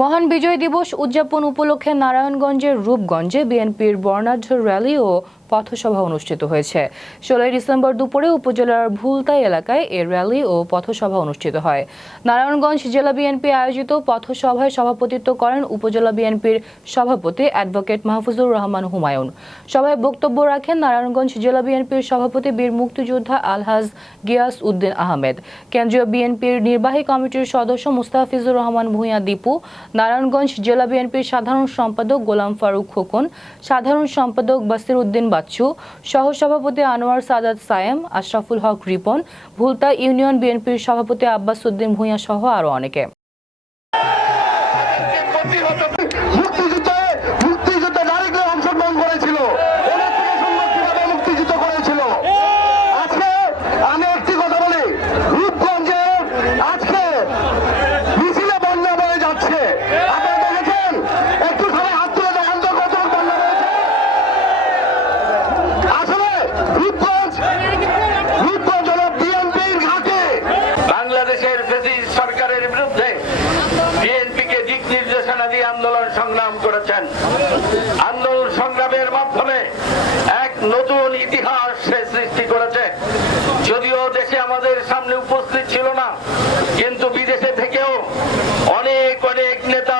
মহান বিজয় দিবস উদযাপন উপলক্ষে নারায়ণগঞ্জের রূপগঞ্জে বিএনপির বর্ণাঢ্য র্যালি ও পথসভা অনুষ্ঠিত হয়েছে। 16 ডিসেম্বর দুপুরে উপজেলার ভুলতাই এলাকায় এ র্যালি ও পথসভা অনুষ্ঠিত হয়। নারায়ণগঞ্জ জেলা বিএনপি আয়োজিত পথসভায় সভাপতিত্ব করেন উপজেলা বিএনপির সভাপতি অ্যাডভোকেট মাহফুজুর রহমান হুমায়ুন। সভায় বক্তব্য রাখেন নারায়ণগঞ্জ জেলা বিএনপির সভাপতি বীর মুক্তিযোদ্ধা আলহাজ গিয়াস উদ্দিন আহমেদ, কেন্দ্রীয় বিএনপির নির্বাহী কমিটির সদস্য মুস্তাফিজুর রহমান ভূঁইয়া দীপু, নারায়ণগঞ্জ জেলা বিএনপির সাধারণ সম্পাদক গোলাম ফারুক খোকন, সাধারণ সম্পাদক বাসির উদ্দিন বাচ্চু, সহসভাপতি আনোয়ার সাদাত সায়েম, আশরাফুল হক রিপন, ভুলতা ইউনিয়ন বিএনপির সভাপতি আব্বাস উদ্দিন ভূঁইয়া সহ আরো অনেকে। বাংলাদেশের ফ্যাসিস্ট সরকারের বিরুদ্ধে বিএনপিকে দিক নির্দেশনা দিয়ে আন্দোলন সংগ্রাম করেছেন। আন্দোলন সংগ্রামের মাধ্যমে এক নতুন ইতিহাস সৃষ্টি করেছে। যদিও দেশে আমাদের সামনে উপস্থিত ছিল না, কিন্তু বিদেশে থেকেও অনেক নেতা